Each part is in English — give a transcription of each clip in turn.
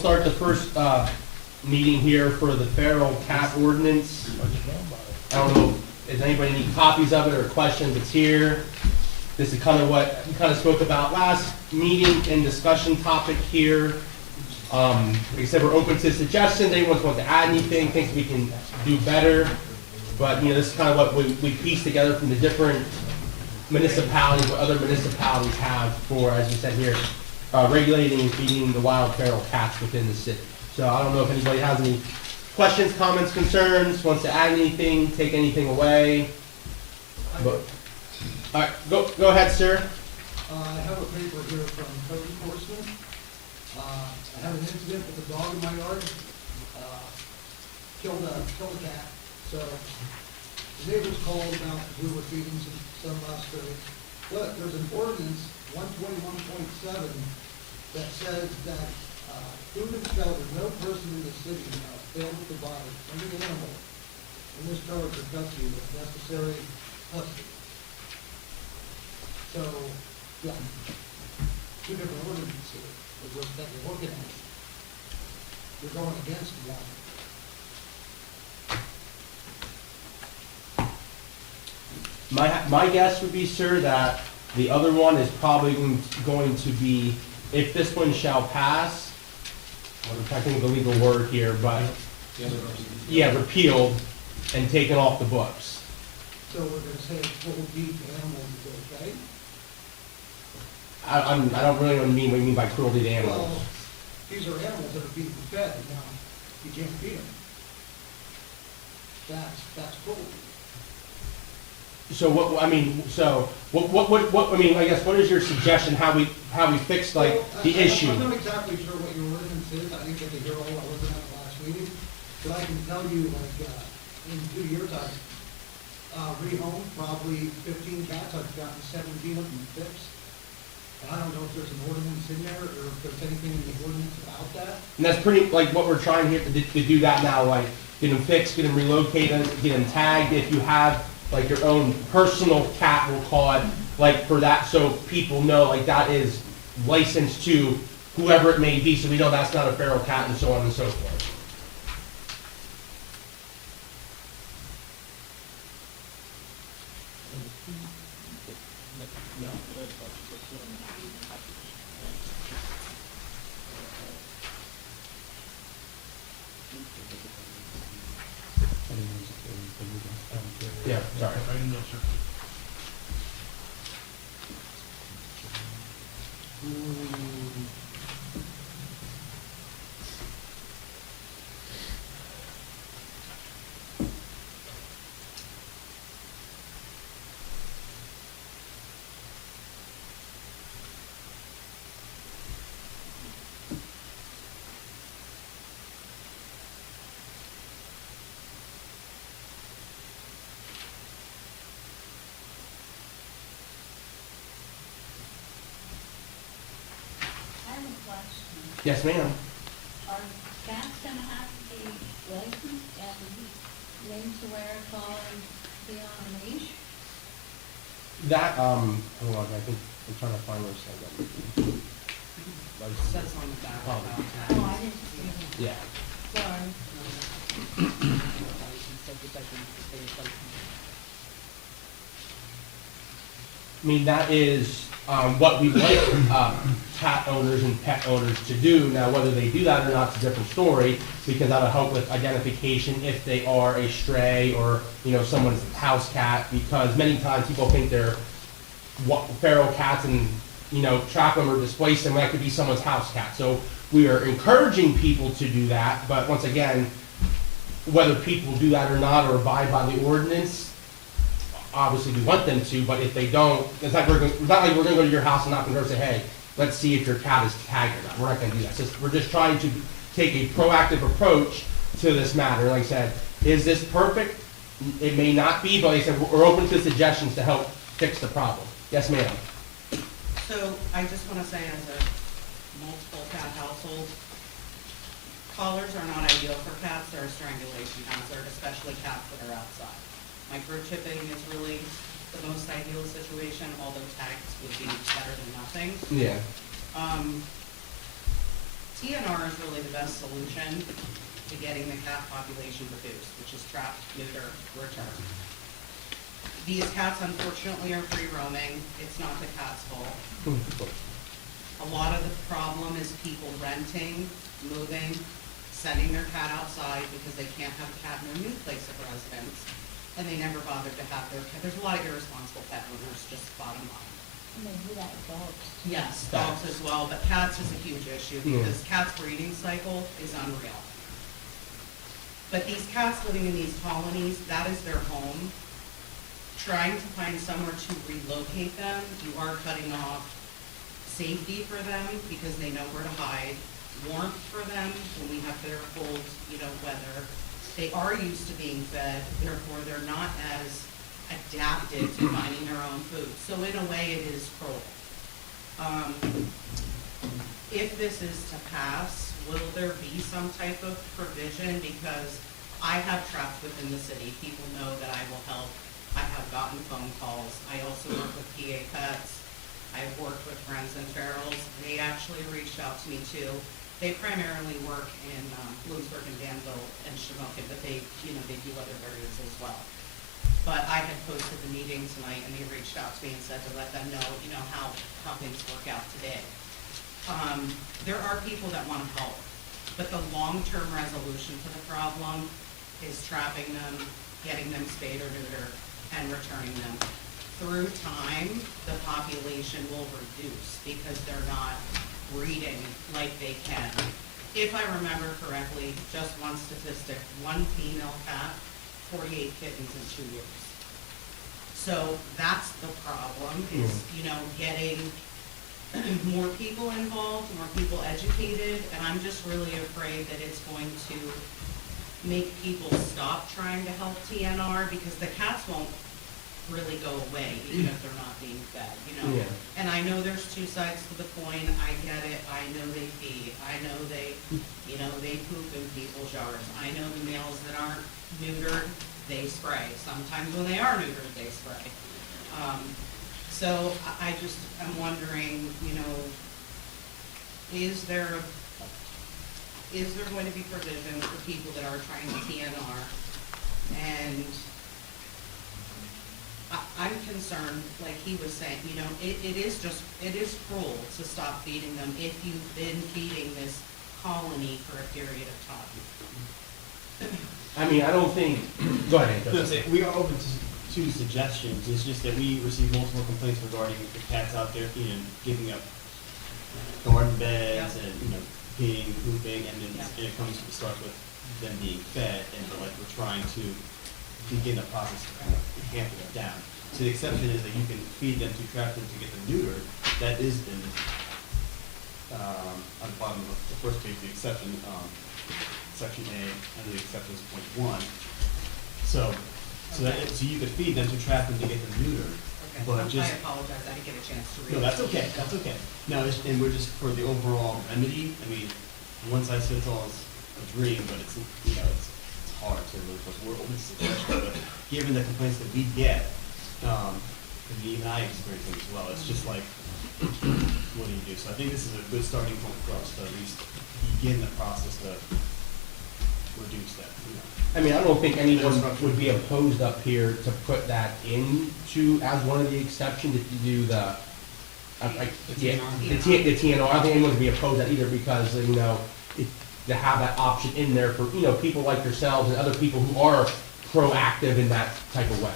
start the first meeting here for the feral cat ordinance. I don't know if anybody need copies of it or questions. It's here. This is kind of what we kind of spoke about last meeting and discussion topic here. Like I said, we're open to suggestions. Anyone wants to add anything, thinks we can do better. But, you know, this is kind of what we pieced together from the different municipalities, what other municipalities have for, as you said here, regulating and feeding the wild feral cats within the city. So I don't know if anybody has any questions, comments, concerns, wants to add anything, take anything away. But, all right, go ahead, sir. I have a paper here from code enforcement. I had an incident with a dog in my yard. Killed a cat. So the neighbors called about we were feeding some food. But there's an ordinance, 121.7, that says that food and shelter, no person in the city failed to provide any animal in this charge or custody with necessary custody. So, yeah, two different ordinances here that you're looking at. You're going against one. My guess would be, sir, that the other one is probably going to be, if this one shall pass, I'm trying to think of the legal word here, but, yeah, repealed and taken off the books. So we're gonna say full beef animals is okay? I don't really know what you mean by cruelty to animals. Well, these are animals that are being fed, and now you can't feed them. That's cruelty. So what, I mean, I mean, I guess, what is your suggestion, how we fix, like, Well, the issue? I'm not exactly sure what your ordinance is. I didn't get to hear all I was at the last meeting. But I can tell you, like, in 2 years, I've rehomed probably 15 cats. I've gotten 17 of them fixed. And I don't know if there's an ordinance in there or if there's anything in the ordinance about that. And that's pretty, like, what we're trying here to do that now, like, get them fixed, get them relocated, get them tagged. If you have, like, your own personal cat, we'll call it, like, for that, so people know, like, that is licensed to whoever it may be, so we know that's not a feral cat and so on and so forth. Yeah, sorry. Yes, ma'am. Are cats gonna have to be licensed and named to wear a collar and be on a leash? That, hold on, I think, I'm trying to find where it says that. That's on the back. Oh. Oh, I didn't see that. Yeah. Sorry. I mean, that is what we like cat owners and pet owners to do. Now, whether they do that or not is a different story, because that'll help with identification if they are a stray or, you know, someone's house cat, because many times people think they're feral cats and, you know, trap them or displace them. That could be someone's house cat. So we are encouraging people to do that, but once again, whether people do that or not or abide by the ordinance, obviously we want them to, but if they don't, it's like it's not like we're gonna go to your house and knock on the door and say, hey, let's see if your cat is tagged or not. We're not gonna do that. We're just trying to take a proactive approach to this matter. Like I said, is this perfect? It may not be, but like I said, we're open to suggestions to help fix the problem. Yes, ma'am. So I just want to say, as a multiple cat household, collars are not ideal for cats. They're a strangulation hazard, especially cats that are outside. Microchipping is really the most ideal situation, although tags would be better than nothing. Yeah. TNR is really the best solution to getting the cat population reduced, which is trap, neuter, return. These cats unfortunately are free roaming. It's not the cat's fault. A lot of the problem is people renting, moving, sending their cat outside because they can't have a cat in their new place of residence, and they never bothered to have their cat. There's a lot of irresponsible pet owners, just bottom line. And they do that with dogs. Yes, dogs as well, but cats is a huge issue because cats' breeding cycle is unreal. But these cats living in these colonies, that is their home. Trying to find somewhere to relocate them, you are cutting off safety for them because they know where to hide, warmth for them when we have their cold, weather. They are used to being fed, therefore they're not as adapted to finding their own food. So in a way, it is cruel. If this is to pass, will there be some type of provision? Because I have traps within the city. People know that I will help. I have gotten phone calls. I also work with PA Pets. I've worked with Friends and Ferals. They actually reached out to me too. They primarily work in Bloomsburg and Danville and Shamokin, but they do other areas as well. But I had posted the meeting tonight, and they reached out to me and said to let them know, how things work out today. There are people that want to help, but the long-term resolution to the problem is trapping them, getting them spayed or neutered, and returning them. Through time, the population will reduce because they're not breeding like they can. If I remember correctly, just one statistic, one female cat, 48 kittens in 2 years. So that's the problem, is, getting more people involved, more people educated, and I'm just really afraid that it's going to make people stop trying to help TNR because the cats won't really go away, even if they're not being fed, Yeah. And I know there's two sides to the coin. I get it. I know they feed. I know they poop in people's yards. I know the males that aren't neutered, they spray. Sometimes when they are neutered, they spray. So I'm wondering, is there going to be provision for people that are trying to TNR? And I'm concerned, like he was saying, it is cruel to stop feeding them if you've been feeding this colony for a period of time. I mean, I don't think, go ahead, No, Joseph. we are open to suggestions. It's just that we receive multiple complaints regarding the cats out there, giving up garden beds Yep. and, peeing, pooping, and then Yep. it starts with them being fed, and we're trying to begin the process to kind of hamper it down. So the exception is that you can feed them to trap them to get them neutered. That is in, on the bottom of the first page, the exception, section A, and the exception is .1. So you could feed them to trap them to get them neutered. Okay, But I just, apologize, I didn't get a chance to read. no, that's okay, that's okay. No, and we're just, for the overall remedy, one size fits all is a dream, but it's hard to really put words into suggestion. But given the complaints that we get, and even I experience them as well, it's just like, what do you do? So I think this is a good starting point for us to at least begin the process to reduce that, I mean, I don't think anyone would be opposed up here to put that into, as one of the exceptions, if you do the, the TNR. I don't think anyone would be opposed to that either because, to have that option in there for, people like yourselves and other people who are proactive in that type of way.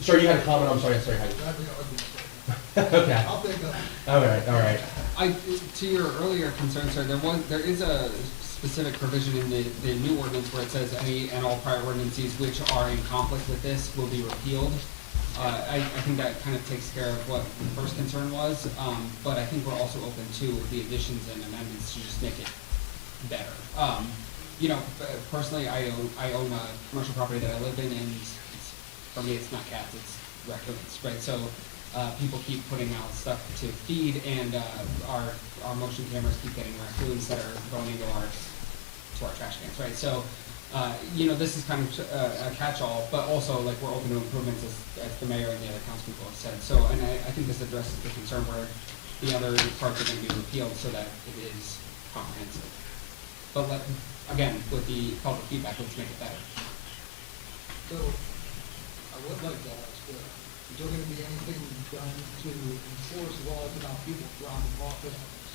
Sir, you had a comment, I'm sorry, Heidi. That'd be hard to say. Okay, I'll think of it. all right. To your earlier concern, sir, there is a specific provision in the new ordinance where it says any and all prior ordinances which are in conflict with this will be repealed. I think that kind of takes care of what the first concern was, but I think we're also open to the additions and amendments to just make it better. Personally, I own a commercial property that I live in, and for me, it's not cats, it's raccoons, right? So people keep putting out stuff to feed, and our motion cameras keep getting raccoons that are going into our trash cans, right? So You know, this is kind of a catch-all, but also like we're open to improvements as the mayor and the other council people have said. So, and I think this addresses the concern where the other parts are gonna be repealed so that it is comprehensive. But again, with the public feedback, let's make it better. So, I would like to ask, is there gonna be anything done to enforce laws about people dropping off at homes?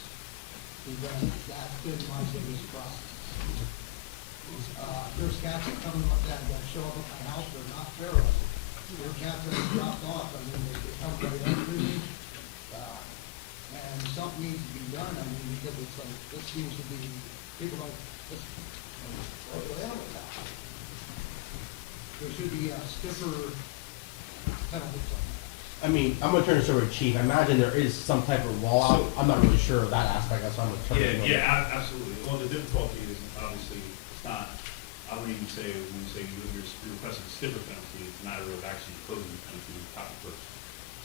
Because that's been my biggest problem. There's cats that come up that show up at my house, they're not feral. There are cats that are dropped off, I mean, they come right up to me. And something needs to be done, I mean, because it's like, this seems to be, people don't, just throw it out. There should be a stiffer penalties on that. I mean, I'm gonna turn this over to Chief. I imagine there is some type of law. I'm not really sure of that aspect, so I'm gonna turn it over. Yeah, absolutely. Well, the difficulty is obviously it's not, I wouldn't even say, when you say you're requesting a stiffer penalty, it's a matter of actually imposing the penalty on the proper person.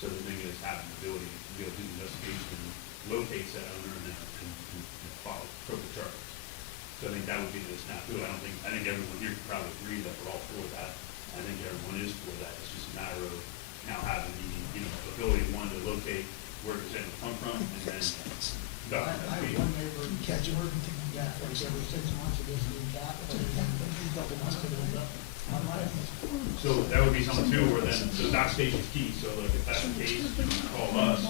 So the thing is having the ability to be able to do the investigation, locate that owner and follow appropriate charges. So I think that would be the snafu. I think everyone here can probably agree that we're all for that. I think everyone is for that. It's just a matter of now having the, ability, one, to locate where it's going to come from, and then I have one neighbor in Catchword, yeah, like every 6 months it gets new cat, every couple months it goes up on my house. so that would be something too, where then, so dockstation's key, so like if that's the case, call us,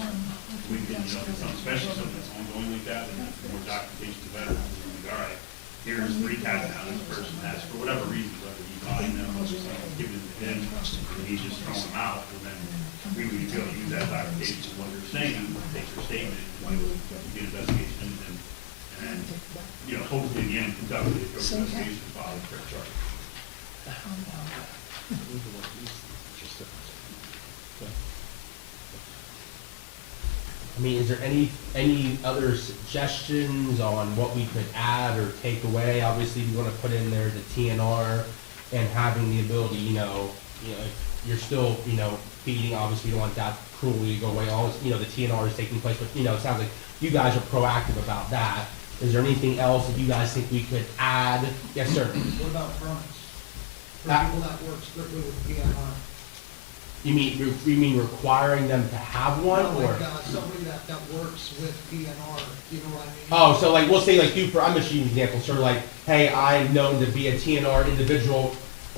we can, if it's something special, something that's ongoing like that, then the more documentation the better. Like, all right, here's 3 cats now, this person has, for whatever reason, whether he's buying them, or giving them to him, and he's just throwing them out, and then we would be able to use that documentation of what you're saying, take your statement, and do an investigation, and then, hopefully in the end, conduct the appropriate investigation and file the correct charge. I mean, is there any other suggestions on what we could add or take away? Obviously, we want to put in there the TNR and having the ability, if you're still, feeding, obviously you don't want that cruelly to go away. Always, the TNR is taking place, but, it sounds like you guys are proactive about that. Is there anything else that you guys think we could add? Yes, sir. What about permits? For Ah. people that work strictly with PNR? You mean requiring them to have one, or? Like, somebody that works with PNR, you know what I mean? Oh, so like, we'll say like you, I'm just using an example, sort of like, hey, I'm known to be a TNR individual.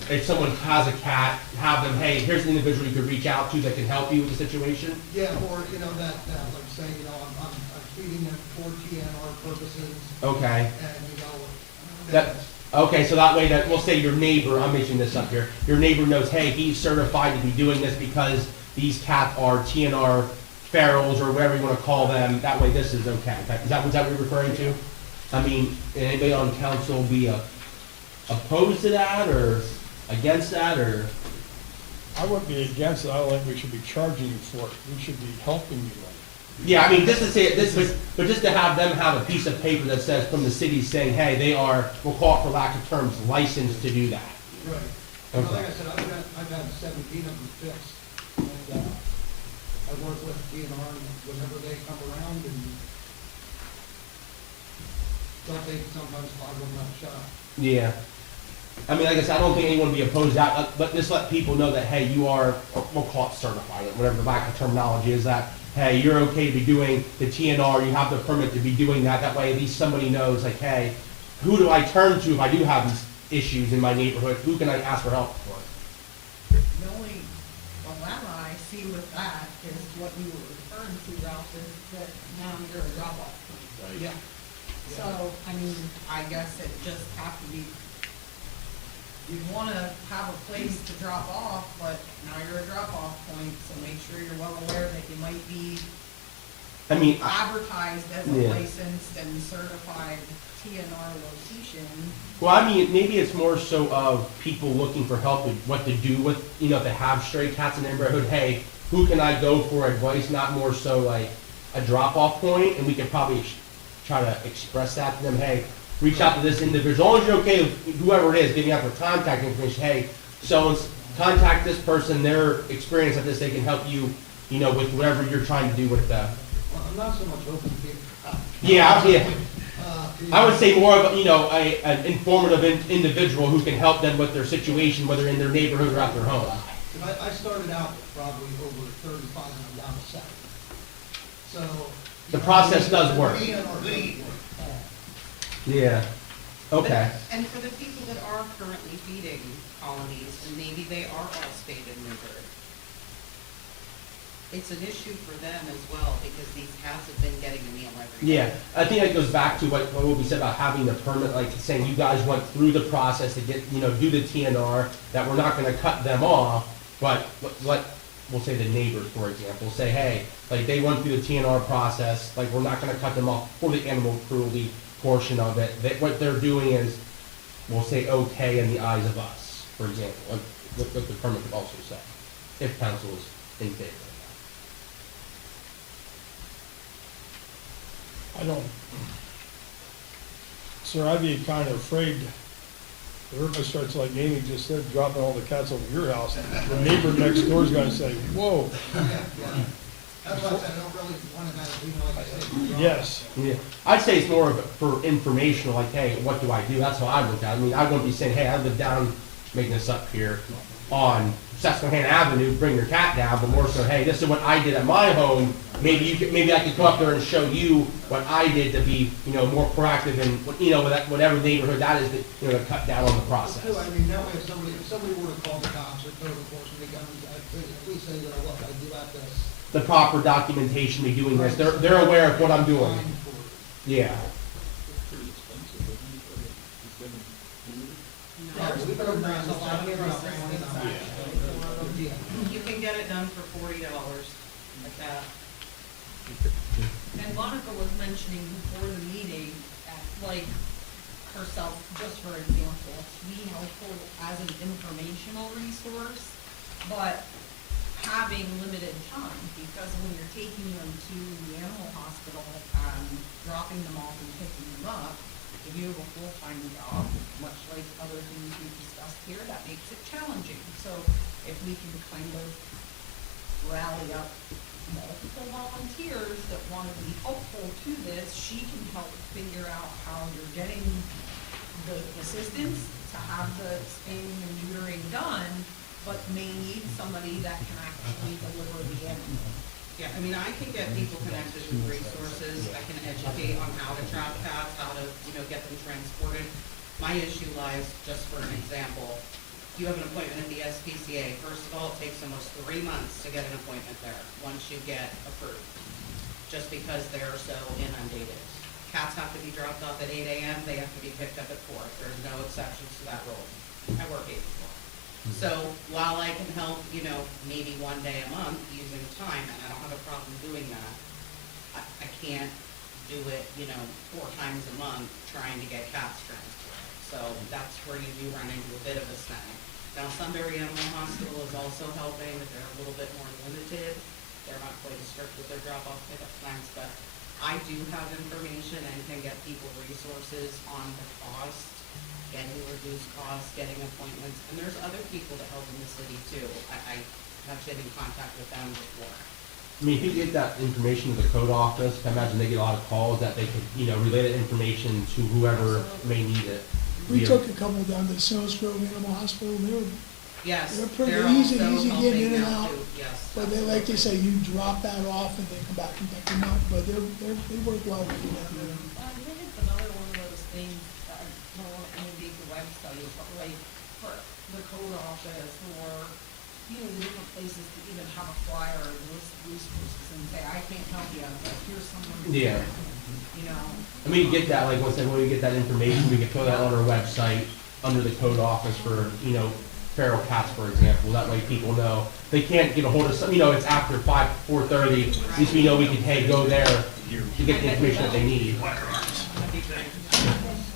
If someone has a cat, have them, hey, here's an individual you could reach out to that can help you with the situation? Yeah, or, that, like say, I'm feeding them for TNR purposes, Okay. and, That, okay, so that way that, we'll say your neighbor, I'm making this up here, your neighbor knows, hey, he's certified to be doing this because these cats are TNR ferals or whatever you wanna call them, that way this is okay. Is that what you're referring to? I mean, anybody on council be opposed to that or against that, or? I wouldn't be against it, I don't think we should be charging you for it, we should be helping you. Yeah, I mean, just to say this, but just to have them have a piece of paper that says from the city saying, hey, they are, we'll call it for lack of terms, licensed to do that. Right. Okay. Like I said, I've had 17 of them fixed, and, I work with DNR whenever they come around, and they'll take sometimes 5 of them out shot. Yeah. I mean, like I said, I don't think anyone would be opposed to that, but just let people know that, hey, you are, we'll call it certified, whatever the lack of terminology is, that, hey, you're okay to be doing the TNR, you have the permit to be doing that, that way at least somebody knows, like, hey, who do I turn to if I do have these issues in my neighborhood, who can I ask for help for? The only dilemma I see with that is what you were referring to, Ralph, is that now you're a drop-off point. Yeah. So, I mean, I guess it just have to be, you wanna have a place to drop off, but now you're a drop-off point, so make sure you're well aware that you might be I mean, advertised as a Yeah. licensed and certified TNR location. well, I mean, maybe it's more so of people looking for help with what to do with, if they have stray cats in the neighborhood, hey, who can I go for advice, not more so like a drop-off point, and we could probably try to express that to them, hey, reach out to this individual, as long as you're okay with whoever it is, giving out their contact information, hey, so contact this person, their experience at this, they can help you, with whatever you're trying to do with the. Well, I'm not so much open to people. Yeah, yeah. I would say more of, an informative individual who can help them with their situation, whether in their neighborhood or at their home. I started out with probably over 35 and I'm down to 7. So. The process does work. Me and our code work. Yeah, okay. And for the people that are currently feeding colonies, and maybe they are all spayed and neutered, it's an issue for them as well, because these cats have been getting a meal every day. Yeah, I think that goes back to what we said about having the permit, like saying you guys went through the process to get, do the TNR, that we're not gonna cut them off, but we'll say the neighbors, for example, say, hey, like they went through the TNR process, like we're not gonna cut them off for the animal cruelty portion of it, that what they're doing is, we'll say, okay in the eyes of us, for example, like what the permit could also say, if council is in favor of I don't, sir, I'd be kind of afraid, if everybody starts like Amy just said, dropping all the cats over your house, the neighbor next door is gonna say, whoa, Yeah. That's why I said I don't really want to have, like I said. yes. that. Yeah, I'd say it's more of for informational, like, hey, what do I do? That's how I look at it. I mean, I wouldn't be saying, hey, I live down, making this up here, on Susquehanna Avenue, bring your cat down, but more so, hey, this is what I did at my home. Maybe I could come up there and show you what I did to be, more proactive in, whatever neighborhood that is, to cut down on the process. Too, I mean, that way if somebody were to call the cops or code enforcement, at least say, look, I do have this. The proper documentation, me doing this, they're aware of what I'm doing. Fine for it. Yeah. Yeah, we better bring There's a lot of something process. Yeah. You can get it done for $40, like that. And Monica was mentioning before the meeting, like herself, just for example, to be helpful as an informational resource, but having limited time, because when you're taking them to the animal hospital and dropping them off and picking them up, if you have a full-time job, much like other things we've discussed here, that makes it challenging. So if we can kind of rally up multiple volunteers that want to be helpful to this, she can help figure out how you're getting the assistance to have the spaying and neutering done, but may need somebody that can actually deliver the animal. Yeah, I mean, I can get people connected with resources, I can educate on how to trap cats, how to, get them transported. My issue lies, just for an example, you have an appointment at the SPCA, first of all, it takes almost 3 months to get an appointment there, once you get approved, just because they're so inundated. Cats have to be dropped off at 8 AM, they have to be picked up at 4, there's no exceptions to that rule. I work 8 to 4. So while I can help, maybe 1 day a month using time, and I don't have a problem doing that, I can't do it, 4 times a month trying to get cats transported. So that's where you do run into a bit of a snag. Now, Sunbury Animal Hospital is also helping, but they're a little bit more limited. They're not quite as strict with their drop-off pickup times, but I do have information and can get people resources on the cost, getting reduced costs, getting appointments, and there's other people that help in the city too. I have been in contact with them before. I mean, if you get that information to the code office, I imagine they get a lot of calls that they could, relay that information to whoever may need it. We took a couple down to Sills Grove Animal Hospital, Yes, They're pretty they're easy also getting in helping and now out, too, yes. but they like to say, you drop that off and they come back and pick them up, but they work well with you down there. I think it's another one of those things that I don't want to inundate the website, but like for the code office or, different places to even have a flyer or list resources and say, I can't help you, but here's someone who Yeah. can, I mean, you get that, like, once we get that information, we can throw that on our website under the code office for, feral cats, for example. That way people know they can't get a hold of some, it's after 4:30. At least we know we can, hey, go there to get the information that they need.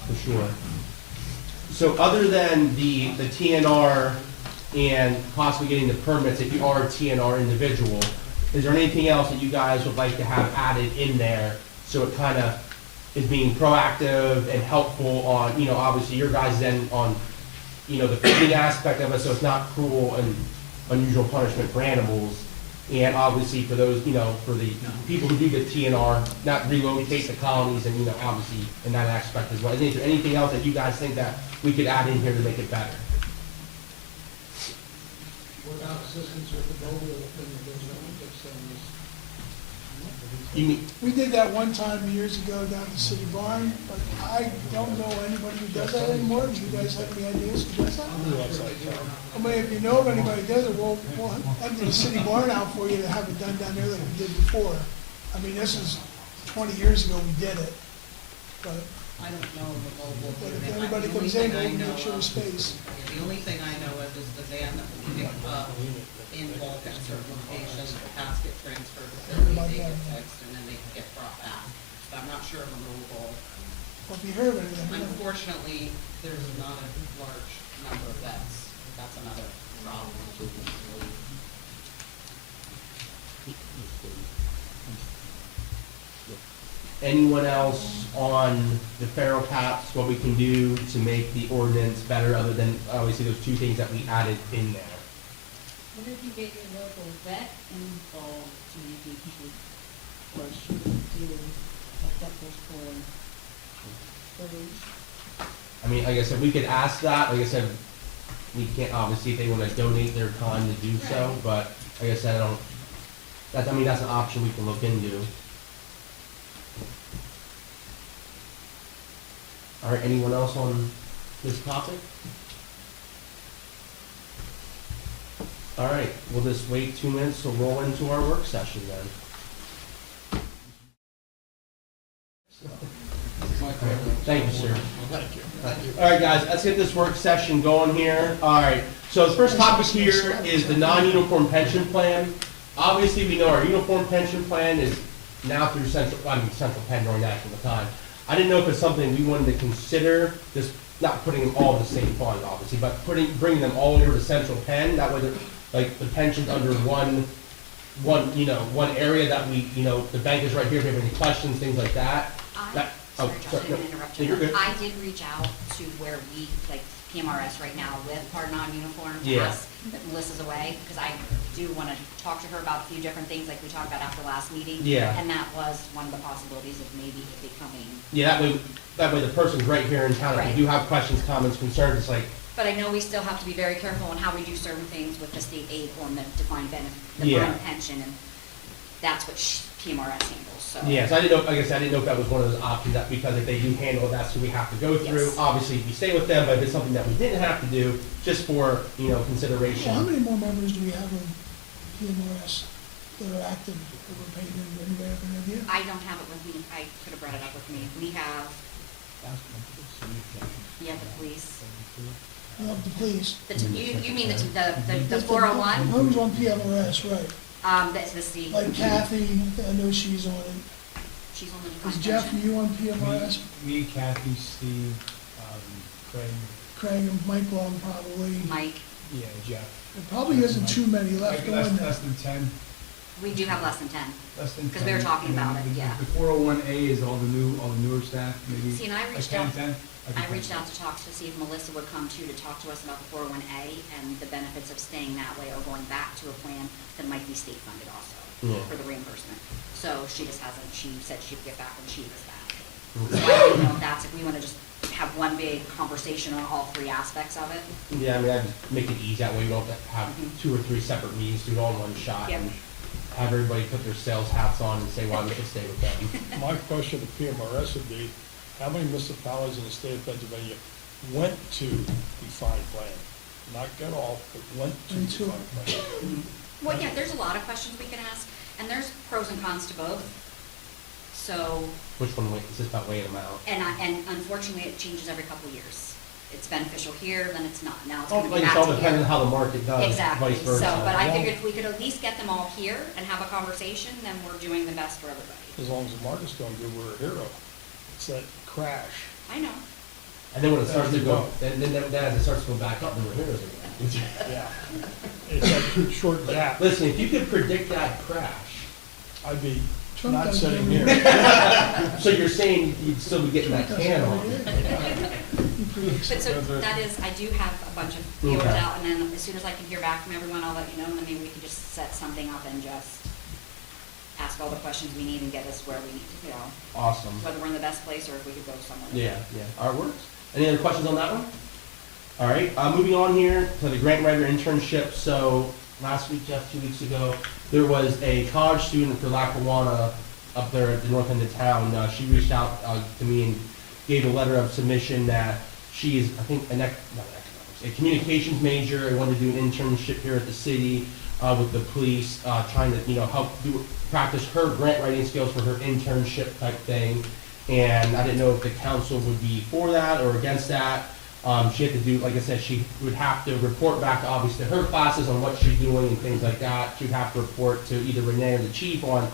For sure. So other than the TNR and possibly getting the permits, if you are a TNR individual, is there anything else that you guys would like to have added in there so it kind of is being proactive and helpful on, obviously your guys' end on, the feeding aspect of it, so it's not cruel and unusual punishment for animals, And obviously for those, for the people who do the TNR, not relocate the colonies and, obviously in that aspect as well. Is there anything else that you guys think that we could add in here to make it better? Without assistance with the mobile thing, there's no one gets them. You mean, We did that one time years ago down at the city barn, but I don't know anybody who does that anymore. Do you guys have any ideas who does that? Who else like that? I mean, if you know of anybody who does it, we'll empty the city barn out for you to have it done down there like we did before. I mean, this is 20 years ago we did it, but I don't know the mobile. but if thing. anybody The only comes in, thing I we'll know make sure of- there's space. The only thing I know of is the van that we pick up in bulk at certain locations, the cats get transferred to Philly, they get fixed, and then they get brought back. But I'm not sure of a mobile. Well, if you hear of anything, you know. Unfortunately, there's not a large number of vets. That's another problem. anyone else on the feral cats, what we can do to make the ordinance better, other than obviously those two things that we added in there? What if you get your local vet involved to maybe keep Question. do a couple for those? I mean, like I said, we could ask that, like I said, we can't, obviously, if they wanna donate their time to do so, but, like I said, that's an option we can look into. All right, anyone else on this topic? All right, we'll just wait 2 minutes to roll into our work session then. Thank you, sir. All right, guys, let's get this work session going here. All right, so the first topic here is the non-uniform pension plan. Obviously, we know our uniform pension plan is now through Central Penn during national time. I didn't know if it's something we wanted to consider, just not putting them all in the same fund, obviously, but bringing them all over to Central Penn. That way, like the pensions under one area that we, the bank is right here. If you have any questions, things like that. Sorry, Josh, I sorry, didn't no. interrupt No, you. you're good. I did reach out to where we, like PMRS right now with part non-uniform Yeah. tasks, that Melissa's away, because I do want to talk to her about a few different things like we talked about after last meeting. Yeah. And that was one of the possibilities of maybe it becoming, Yeah, that way the person's right here in town. If Right. you do have questions, comments, concerns, it's like, but I know we still have to be very careful on how we do certain things with the state aid form, the defined benefit, Yeah. defined pension, and that's what PMRS handles, so. yeah, so I didn't know, like I said, I didn't know if that was one of those options, that because if they do handle it, that's who we have to go through. Yes. Obviously, we stay with them, but if it's something that we didn't have to do, just for, Well, how consideration. many more members do we have in PMRS that are active that we're paying? Anybody have any idea? I don't have it with me, I could have brought it up with me. We have, the police. The police. You mean the 401? Who's on PMRS, right? That's the, Like Kathy, I know she's on it. she's on the Is defined Jeff, pension. you on PMRS? Me, Kathy, Steve, Craig, Craig and Mike Long probably. Mike, yeah, Jeff. There probably isn't too many left Like on there. less than 10, we do have less than 10. less than 10. Because we were talking about it, And yeah. The 401A is all the newer staff, maybe. See, and I like reached 10, out, 10. I reached out to talk to see if Melissa would come too, to talk to us about the 401A and the benefits of staying that way or going back to a plan that might be state funded also Yeah. for the reimbursement. So she just hasn't, she said she'd get back when she was back. So I don't know if that's, if we want to just have one big conversation on all three aspects of it. Yeah, I just make it easy, that way we don't have to have 2 or 3 separate meetings, do it all in one shot. Yep. And have everybody put their sales hats on and say why we should stay with them. My question to PMRS would be, how many municipalities in the state of Pennsylvania went to defined plan? Not got off, but went to Into it. defined plan. Well, yeah, there's a lot of questions we can ask, and there's pros and cons to both. So, Which one, is this about weighing them out? and unfortunately, it changes every couple of years. It's beneficial here, then it's not. Now it's Oh, gonna be like, back it's all to depending on here. how the market does, Exactly, vice so, versa. but I figured if we could at least get them all here and have a conversation, then we're doing the best for everybody. As long as the market's going good, we're a hero. It's that crash. I know. And then when it starts to go, then as it starts to go back up, then we're heroes again. Yeah. It's that short gap. Listen, if you could predict that crash, I'd be Trump Not does it sitting every here. year. So you're saying you'd still be getting that Trump does it can every on? year. He predicts But it. so that is, I do have a bunch of POs Okay. out, and then as soon as I can hear back from everyone, I'll let you know, and then maybe we can just set something up and just ask all the questions we need and get us where we need to go. Awesome. Whether we're in the best place or if we could go somewhere. Yeah, yeah. All right, works. Any other questions on that one? All right, moving on here to the grant writer internship. So last week, Jeff, 2 weeks ago, there was a college student for Lackawanna up there at the north end of town. She reached out to me and gave a letter of submission that she is, I think, not economics, a communications major and wanted to do an internship here at the city with the police, trying to, help practice her grant writing skills for her internship type thing. And I didn't know if the council would be for that or against that. She had to do, like I said, she would have to report back to obviously her classes on what she's doing and things like that. She'd have to report to either Renee or the chief on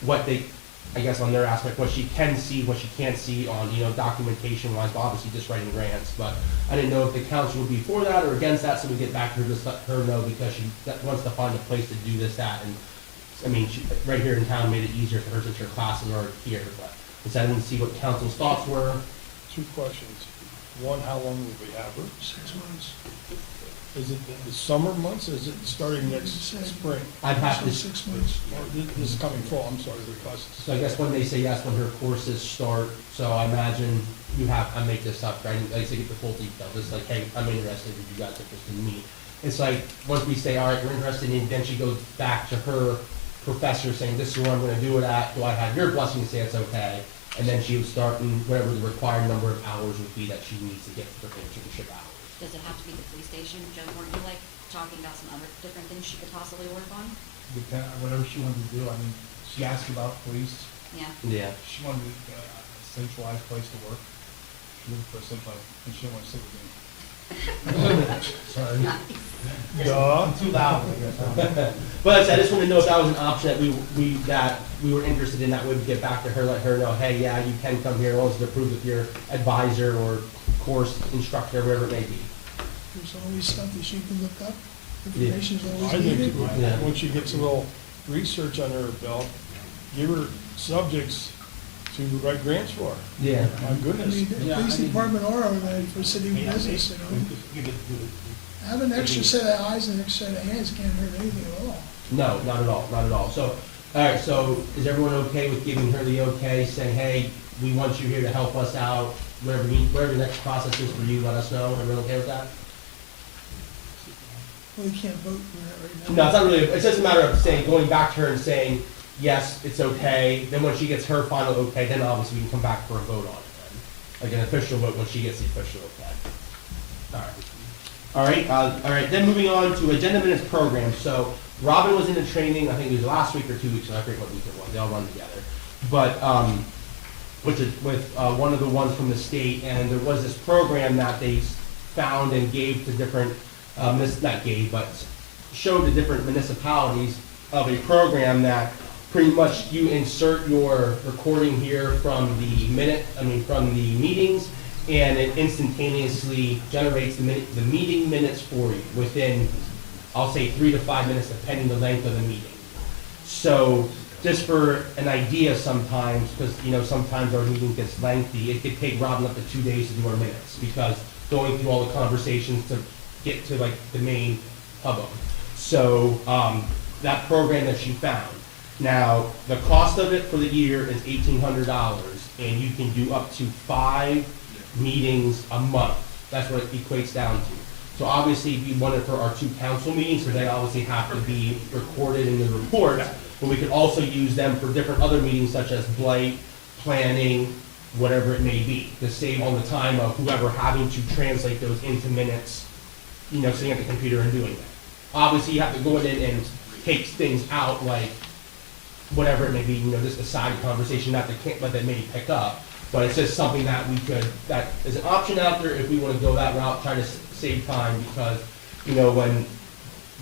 what they, I guess on their aspect, what she can see, what she can't see on, documentation wise, but obviously just writing grants. But I didn't know if the council would be for that or against that, so we get back to her, just let her know because she wants to find a place to do this at. And I mean, she, right here in town made it easier for her since her classes are here, but I didn't see what council's thoughts were. 2 questions. One, how long will we have her? 6 months. Is it the summer months, or is it starting next spring? I'd have So to, 6 months. Or this is coming fall, I'm sorry, the classes. so I guess when they say yes, when her courses start, so I imagine you have, I make this up, right? I used to get the full details. It's like, hey, I'm interested, if you guys are interested in me. It's like, once we say, all right, we're interested in, then she goes back to her professor saying, this is where I'm gonna do it at, do I have your blessing to say it's okay? And then she would start in whatever the required number of hours would be that she needs to get for her internship hours. Does it have to be the police station? Joe, weren't you talking about some other different things she could possibly work on? Whatever she wanted to do, I mean, she asked about police, Yeah. Yeah. she wanted a centralized place to work. She looked for a centralized, and she didn't want to sit with me. Sorry. Duh. I'm too loud, I guess. But I just wanted to know if that was an option that we were interested in, that would get back to her, let her know, hey, yeah, you can come here, as long as it's approved with your advisor or course instructor, wherever it may be. There's always stuff that she can look up. Yeah. Information's I always think needed. Yeah. once she gets a little research under her belt, give her subjects to write grants for. Yeah. My I goodness. mean, the police department are organized for city business, Have an extra set of eyes and an extra set of hands can't hurt anything at all. No, not at all, not at all. So, all right, so is everyone okay with giving her the okay, saying, hey, we want you here to help us out, whatever the next process is for you, let us know, everyone okay with that? Well, you can't vote for that right now. No, it's not really, it's just a matter of saying, going back to her and saying, yes, it's okay, then when she gets her final okay, then obviously we can come back for a vote on it then. Like an official vote when she gets the official okay. All right, then moving on to agenda minutes program. So Robin was in the training, I think it was last week or 2 weeks ago, I forget what week it was, they all run together. But, with one of the ones from the state, and there was this program that they found and gave to different, not gave, but showed to different municipalities of a program that pretty much you insert your recording here from the from the meetings, and it instantaneously generates the meeting minutes for you within, I'll say 3 to 5 minutes, depending the length of the meeting. So just for an idea sometimes, because sometimes our meeting gets lengthy, it could take Robin up to 2 days to do our minutes, because going through all the conversations to get to like the main hub of it. So that program that she found. Now, the cost of it for the year is $1,800, and you can do up to 5 meetings a month. That's what it equates down to. So obviously, we want it for our 2 council meetings, so they obviously have to be recorded in the report, but we could also use them for different other meetings such as blight, planning, whatever it may be, to save on the time of whoever having to translate those into minutes, sitting at the computer and doing that. Obviously, you have to go in and take things out, like whatever it may be, just a side conversation that they may pick up. But it's just something that that is an option out there if we want to go that route, try to save time, because, when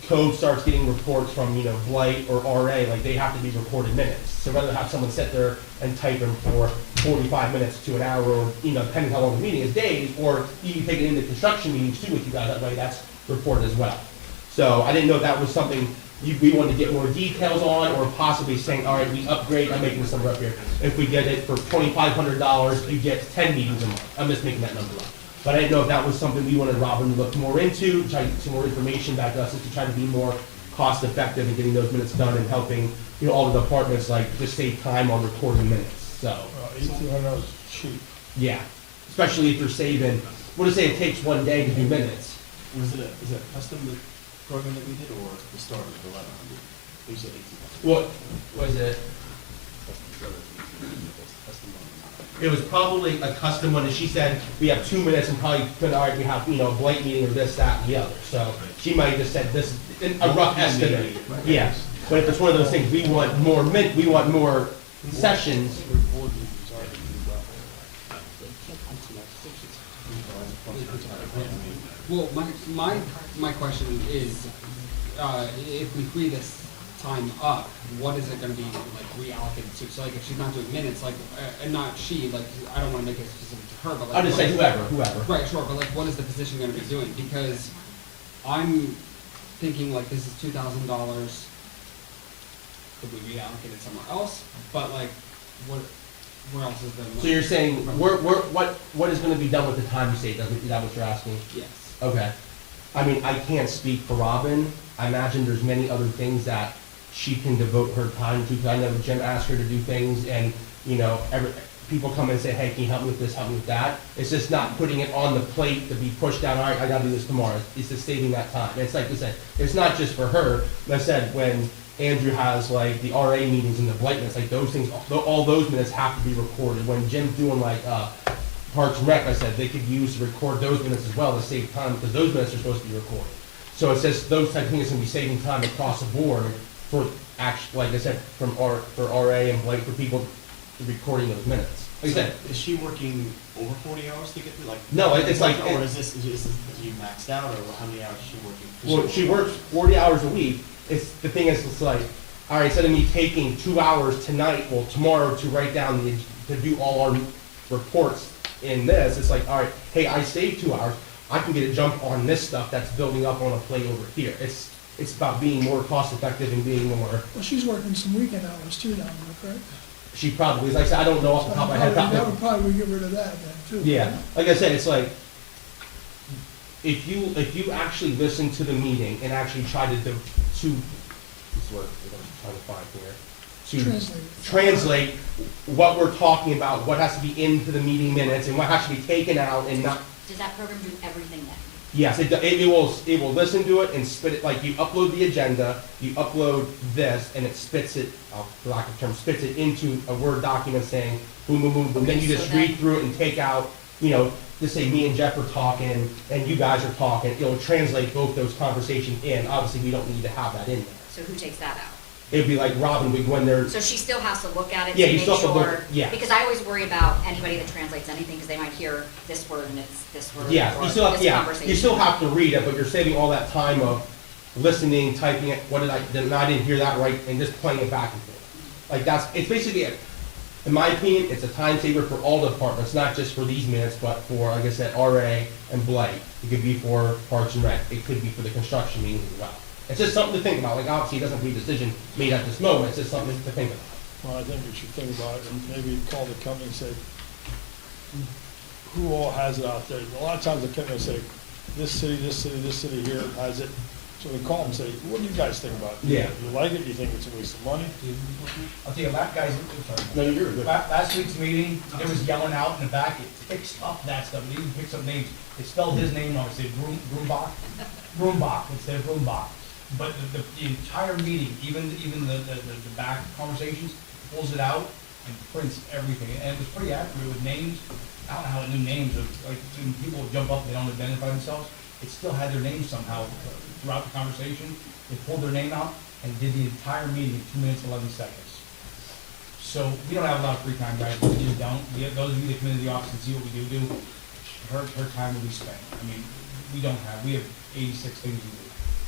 code starts getting reports from, blight or RA, like they have to be recorded minutes. So rather have someone sit there and type them for 45 minutes to an hour, or, depending how long the meeting is, days, or you can take it into construction meetings too with you guys, that way that's reported as well. So I didn't know if that was something we want to get more details on, or possibly saying, all right, we upgrade, I'm making this number up here. If we get it for $2,500, you get 10 meetings a month. I'm just making that number up. But I didn't know if that was something we wanted Robin to look more into, try to get some more information back to us, just to try to be more cost effective in getting those minutes done and helping, all the departments, like, just save time on recording minutes, so. $1,800 is cheap. Yeah, especially if you're saving, what to say, it takes one day to do minutes. Was it is it a custom program that we did, or the start of the 1100? You said 1800. What was it? It was probably a custom one, and she said, we have 2 minutes and probably could, all right, we have, a blight meeting or this, that, and the other. So she might have just said this, a rough estimate. Yeah, but if it's one of those things, we want more sessions. Well, my question is, if we free this time up, what is it gonna be, like, reallocated to? So like, if she's not doing minutes, like, and not she, like, I don't wanna make it specific to her, but like. I'll just say whoever. Right, sure, but like, what is the position gonna be doing? Because I'm thinking like, this is $2,000, could we reallocate it somewhere else? But like, where else is there money? So you're saying, what is gonna be done with the time you saved? Is that what you're asking? Yes. Okay. I mean, I can't speak for Robin. I imagine there's many other things that she can devote her time to. 'Cause I know Jim asked her to do things, and, people come and say, hey, can you help me with this, help me with that? It's just not putting it on the plate to be pushed down, all right, I gotta do this tomorrow. It's just saving that time. It's like I said, it's not just for her. Like I said, when Andrew has like the RA meetings and the blight minutes, like those things, all those minutes have to be recorded. When Jim's doing like, Parks and Rec, I said, they could use to record those minutes as well to save time, because those minutes are supposed to be recorded. So it's just, those type of things can be saving time across the board for like I said, for RA and blight, for people recording those minutes. Like I said, Is she working over 40 hours to get through, like? No, it's like- Or is you maxed out, or how many hours is she working? well, she works 40 hours a week. The thing is, it's like, all right, instead of me taking 2 hours tonight, well, tomorrow to write down to do all our reports in this, it's like, all right, hey, I saved 2 hours. I can get a jump on this stuff that's building up on a plate over here. It's about being more cost effective and being more. Well, she's working some weekend hours too down there, correct? She probably is. Like I said, I don't know off the top of my head. That would probably get rid of that then too. Yeah, like I said, it's like, if you actually listen to the meeting and actually try to this is what I'm trying to find here, to translate what we're talking about, what has to be into the meeting minutes and what has to be taken out and not. Does that program do everything then? Yes, it will listen to it and spit it, like you upload the agenda, you upload this, and it spits it, for lack of a term, spits it into a Word document saying boom, boom, boom, boom. Then you just read through it and take out, just say me and Jeff are talking and you guys are talking. It'll translate both those conversations in. Obviously, we don't need to have that in there. So who takes that out? It'd be like Robin would go in there. So she still has to look at it Yeah, to you make still have to look- sure? yeah. Because I always worry about anybody that translates anything, because they might hear this word and it's this word. Yeah, or you still have, this yeah, conversation. you still have to read it, but you're saving all that time of listening, typing it, I didn't hear that right, and just playing it back and forth. Like it's basically, in my opinion, it's a time saver for all the departments, not just for these minutes, but for, like I said, RA and blight. It could be for Parks and Rec, it could be for the construction meetings as well. It's just something to think about. Like obviously, it doesn't have to be a decision made at this moment, it's just something to think about. Well, I think we should think about it and maybe call the company and say, who all has it out there? A lot of times the company will say, this city here has it. So we call them and say, what do you guys think about it? Yeah. You like it? You think it's a waste of money? I'll tell you, that guy's, No, you're good. last week's meeting, there was yelling out in the back, it picks up that stuff, it even picks up names. It spelled his name wrong, it said Broombach instead of Broombach. But the entire meeting, even the back conversations, pulls it out and prints everything. And it was pretty accurate with names. I don't know how it knew names of, like, when people jump up, they don't identify themselves. It still had their name somehow throughout the conversation. They pulled their name out and did the entire meeting in 2 minutes, 11 seconds. So we don't have a lot of free time, guys. We just don't. Those of you that come into the office and see what we do, her time will be spent. I mean, we have 86 things to do.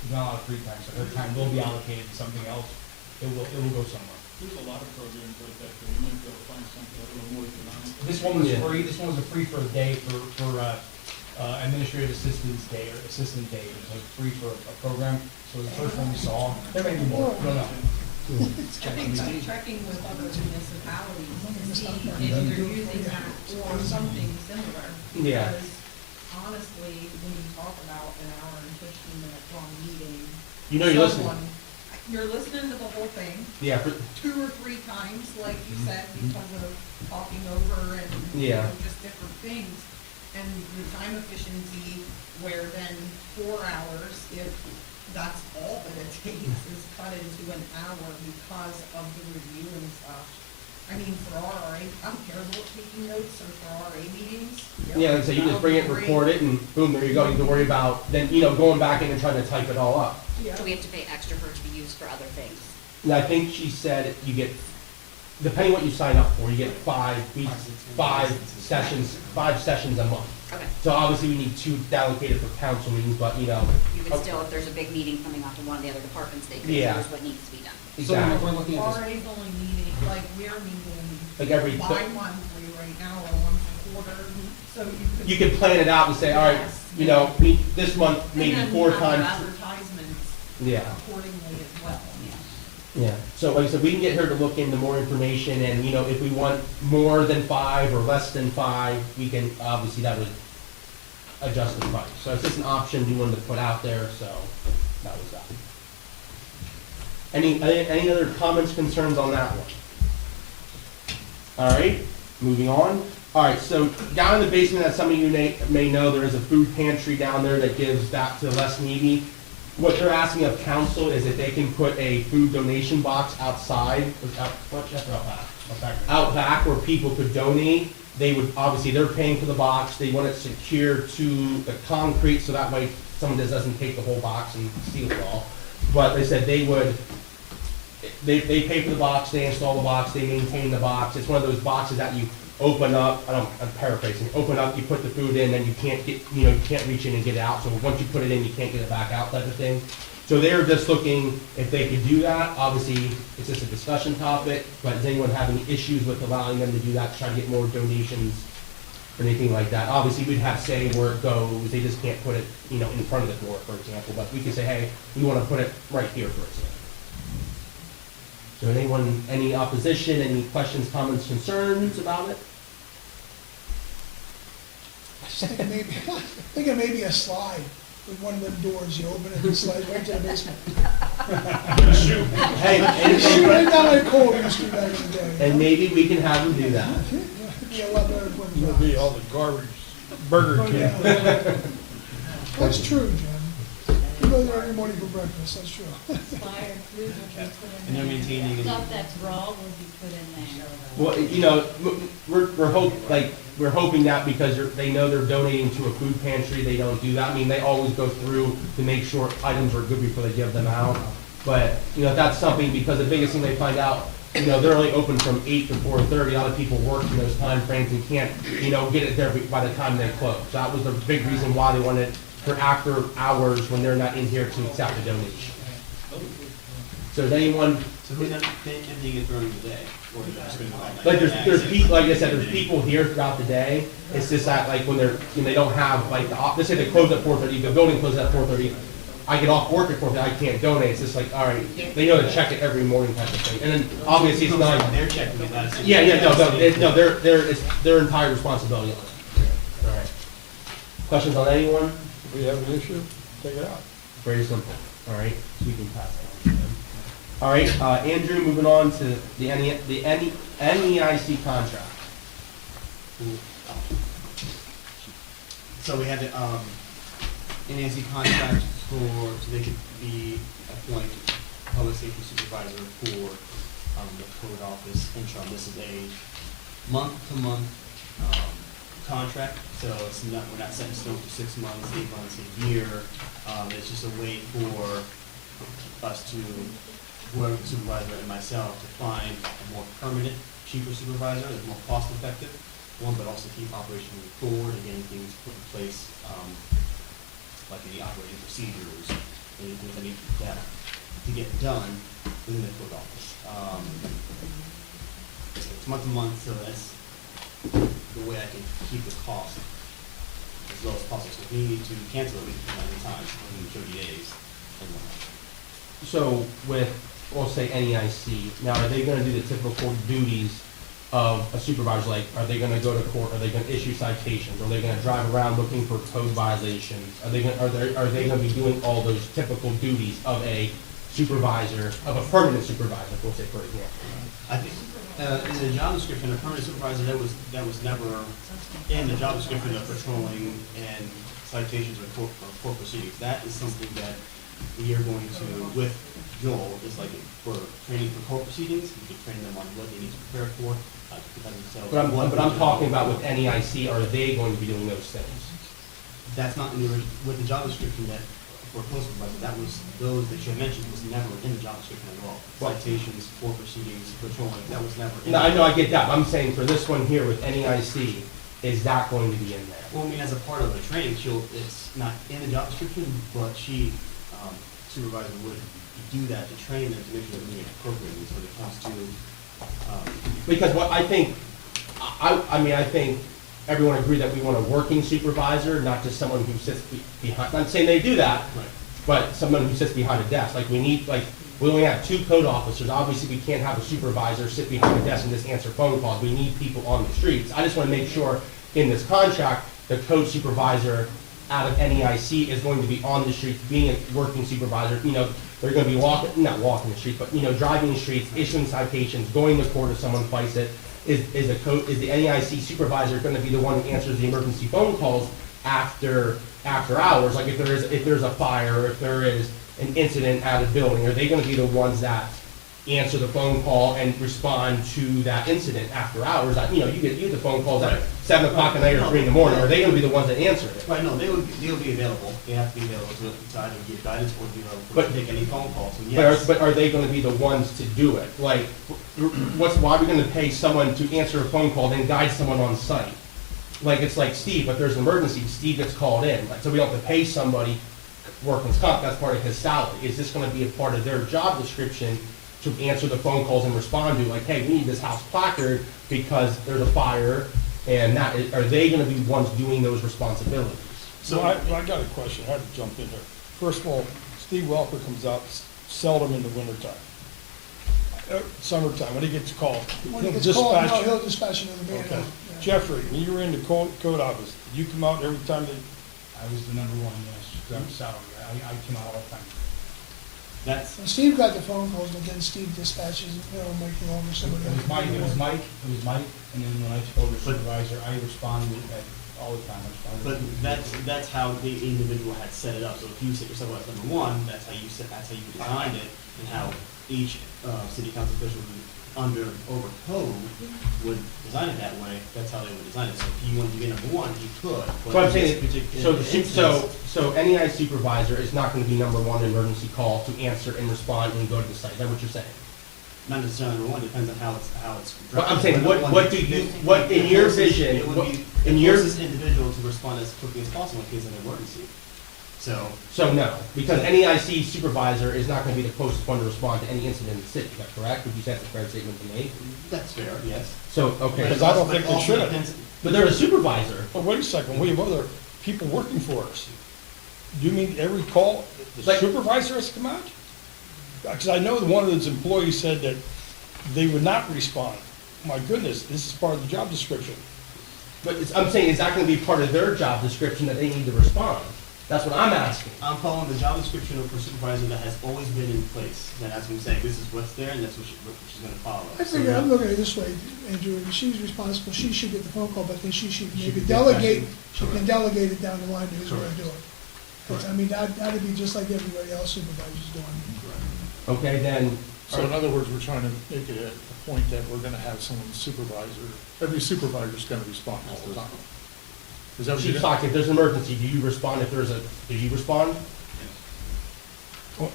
There's not a lot of free time, so her time will be allocated to something else. It will go somewhere. There's a lot of programs like that, but you might be able to find something a little more economic. This one was free. This one was a free for a day for administrative assistance day or assistant day. It was like free for a program. So So the first one we saw, there may be more, I don't know. I think checking with other municipalities to see if they're using that or something similar. Yeah. Because honestly, when you talk about an hour and 15-minute long meeting. You know you're listening. someone- You're listening to the whole thing, Yeah, 2 or 3 times, like you said, because of talking over and, Yeah. just different things. And the time efficiency, where then 4 hours, if that's all that it takes, is cut into an hour because of the review and stuff. I mean, for RRA, I don't care about taking notes or for RRA meetings. yeah, like I said, you just bring it, record it, and boom, there you go. You don't worry about, then, going back in and trying to type it all up. Yeah. So we have to pay extra for it to be used for other things. And I think she said you get, depending what you sign up for, you get 5 sessions a month. Okay. So obviously we need 2 allocated for council meetings, but You could still, if there's a big meeting coming up in one of the other departments, they could Yeah. use what needs to be done. So exactly. we're looking at this, RRA's only meeting, like, we're meeting Like every, bi-monthly right now, or once a quarter, so you could. you could plan it out and say, all right, this month, maybe 4 And times. then have your advertisements Yeah. accordingly as well. Yeah, so like I said, we can get her to look into more information, and, if we want more than 5 or less than 5, we can, obviously, that would adjust the price. So it's just an option we wanted to put out there, so that was that. Any other comments, concerns on that one? All right, moving on. All right, so down in the basement, as some of you may know, there is a food pantry down there that gives back to the less needy. What they're asking of council is if they can put a food donation box outside, out back where people could donate. They would, obviously, they're paying for the box, they want it secured to the concrete, so that way someone just doesn't take the whole box and steal it all. But they said they pay for the box, they install the box, they maintain the box. It's one of those boxes that you open up, I'm paraphrasing, open up, you put the food in, and you can't get, you can't reach in and get it out. So once you put it in, you can't get it back out, type of thing. So they're just looking if they could do that. Obviously, it's just a discussion topic, but is anyone having issues with allowing them to do that, to try to get more donations or anything like that? Obviously, we'd have say where it goes, they just can't put it, in front of the door, for example, but we could say, hey, we want to put it right here, for example. So anyone, any opposition, any questions, comments, concerns about it? I just thinking maybe a slide with one of them doors, you open it and slide right to the basement. Hey, Shoot right down like cold industry back in the day. and maybe we can have them do that. It'd be a lot better than putting It'll be all the garbage, Burger King. That's true, Jim. You go there every morning for breakfast, that's true. Fire, food will be put in And they're there. maintaining it. Stuff that's raw will be put in there. Well, we're hoping that because they know they're donating to a food pantry, they don't do that. I mean, they always go through to make sure items are good before they give them out. But, that's something, because the biggest thing they find out, they're only open from 8 to 4:30. A lot of people work in those time frames and can't, get it there by the time they close. That was the big reason why they wanted for after hours when they're not in here to accept a donation. So does anyone, So who's emptying it during the day? Or is that spending all night? like there's people, like I said, there's people here throughout the day. It's just that like when they don't have like, let's say they close at 4:30, the building closes at 4:30. I get off work at 4:30, I can't donate. It's just like, all right, they know to check it every morning type of thing. And then obviously it's not. They're checking it, not a city. It's their entire responsibility on it. All right. Questions on anyone? If we have an issue, take it out. Very simple. All right, we can pass that on. All right, Andrew, moving on to the NEIC contract. So we had the, NEIC contract so they could be appointed public safety supervisor for, the code office interim. This is a month-to-month, contract, so it's not, we're not set in stone for 6 months, 8 months, a year. It's just a way for us to, whoever the supervisor and myself, to find a more permanent, cheaper supervisor that's more cost-effective, one, but also keep operation moving forward and getting things put in place, like the operating procedures, anything that need to get done within the code office. It's month to month, so that's the way I can keep the cost as low as possible. So if we need to cancel it, we can do it any time, within 30 days and whatnot. so with, we'll say NEIC, now are they gonna do the typical duties of a supervisor? Like, are they gonna go to court, are they gonna issue citations, are they gonna drive around looking for code violations? Are they gonna be doing all those typical duties of a supervisor, of a permanent supervisor, we'll say, for example? I think, in the job description, a permanent supervisor, that was never in the job description of patrolling and citations or court proceedings. That is something that we are going to, with Joel, it's like for training for court proceedings, we can train them on what they need to prepare for, to defend themselves. But I'm talking about with NEIC, are they going to be doing those things? That's not in the with the job description that, for a post supervisor, that was, those that you mentioned was never in the job description at all. What? Citations, court proceedings, patrolling, that was never in. No, I know, I get that, I'm saying for this one here with NEIC, is that going to be in there? Well, I mean, as a part of the training, it's not in the job description, but supervisor would do that to train them to make sure they're doing it appropriately, so when it comes to, Because what I think, I mean, I think everyone agree that we want a working supervisor, not just someone who sits behind, not saying they do that, right. but someone who sits behind a desk. Like, we need, like, we only have 2 code officers, obviously we can't have a supervisor sit behind a desk and just answer phone calls. We need people on the streets. I just wanna make sure in this contract, the code supervisor out of NEIC is going to be on the streets, being a working supervisor. You know, they're gonna be not walking the streets, but, you know, driving the streets, issuing citations, going to court if someone fights it. Is the NEIC supervisor gonna be the one who answers the emergency phone calls after hours? Like, if there's a fire, or if there is an incident at a building, are they gonna be the ones that answer the phone call and respond to that incident after hours? You know, you get the phone calls at 7 o'clock at night or 3 in the morning. Are they gonna be the ones that answer it? Right, no, they'll be available, they have to be available to either give guidance or be available to take any phone calls, and yes. But are they gonna be the ones to do it? Like, why are we gonna pay someone to answer a phone call, then guide someone on site? Like, it's like Steve, if there's an emergency, Steve gets called in, like, so we don't have to pay somebody workman's comp, that's part of his salary. Is this gonna be a part of their job description to answer the phone calls and respond to, like, hey, we need this house placard because there's a fire, and are they gonna be ones doing those responsibilities? So I got a question, I had to jump in here. First of all, Steve Welker comes out seldom in the wintertime. Summertime, when he gets called, When he'll it gets called, no, dispatch. he'll dispatch another man Okay. out. Yeah. Jeffrey, when you were in the code office, did you come out every time that, I was the number one, yes, grab salary, I came out all the time. That's, And Steve got the phone calls, but then Steve dispatches, you know, making over somebody. It was Mike, and then when I took over supervisor, I responded all the time, I but responded. that's how the individual had set it up, so if you set yourself up as number one, that's how you designed it, and how each, city council official over code would design it that way, that's how they would design it, so if you wanted to be number one, you could, but. So I'm in saying, this particular so NEI supervisor is not gonna be number one in emergency call to answer and respond and go to the site, is that what you're saying? Not necessarily number one, depends on how it's. Well, I'm saying, drafted. what do you, what, in your vision, It would what- be in the your, closest individual to respond as quickly as possible in case of an emergency. So, no, because NEIC supervisor is not gonna be the closest one to respond to any incident in the city, is that correct? Would you say that's a fair statement to make? that's fair, yes. So, okay, Because I don't think they Also should. depends- but they're a supervisor. but wait a second, we have other people working for us. Do you mean every call, the Like- supervisor has to come out? Because I know that one of those employees said that they would not respond. My goodness, this is part of the job description. But I'm saying, is that gonna be part of their job description that they need to respond? That's what I'm asking. I'm following the job description for supervisor that has always been in place. Then as we say, this is what's there and that's what she's gonna follow. I So figure, I'm now- looking at it this way, Andrew, if she's responsible, she should get the phone call, but then she should maybe get delegate, back she can delegate it down the line to who's gonna Correct. do it. 'Cause, I mean, that'd be just like everybody else supervisors doing. Okay, then, So in other words, we're trying to make it a point that we're gonna have someone supervisor, every supervisor's gonna respond all the time. Is that what Chief you're Sock, if there's an emergency, do you respond do you respond?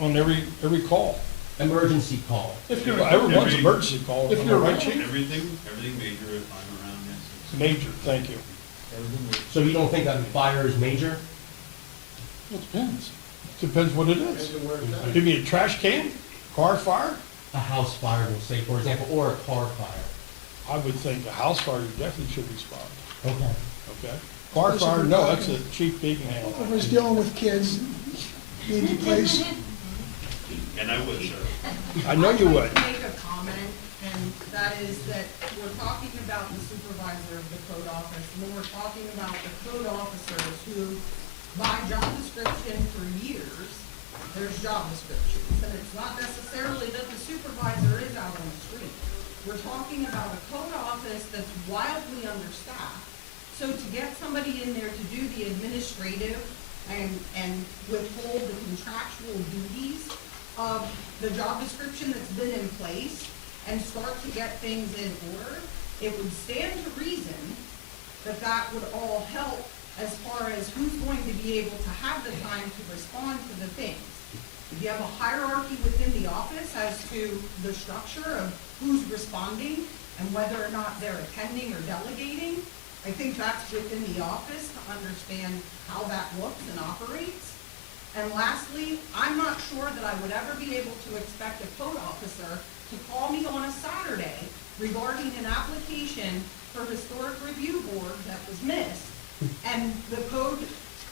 On every call. Emergency call. If you're, everyone's emergency call. If am I you're right, around. Chief? Everything major if I'm around, yes. Major, thank you. So you don't think that fire is major? It depends. Depends what it is. Give me a trash can, car fire, A house fire, we'll say, for example, or a car fire. I would think a house fire, you definitely should respond, Okay. okay? Car fire, no, that's a chief big handle. If it's dealing with kids, needs a place, And I would, sir. I know you would. I'd like to make a comment, and that is that we're talking about the supervisor of the code office, and then we're talking about the code officers who, by job description for years, there's job descriptions, and it's not necessarily that the supervisor is out on the street. We're talking about a code office that's wildly understaffed. So to get somebody in there to do the administrative and withhold the contractual duties of the job description that's been in place and start to get things in order, it would stand to reason that that would all help as far as who's going to be able to have the time to respond to the things. If you have a hierarchy within the office as to the structure of who's responding and whether or not they're attending or delegating, I think that's within the office to understand how that looks and operates. And lastly, I'm not sure that I would ever be able to expect a code officer to call me on a Saturday regarding an application for historic review board that was missed. And the code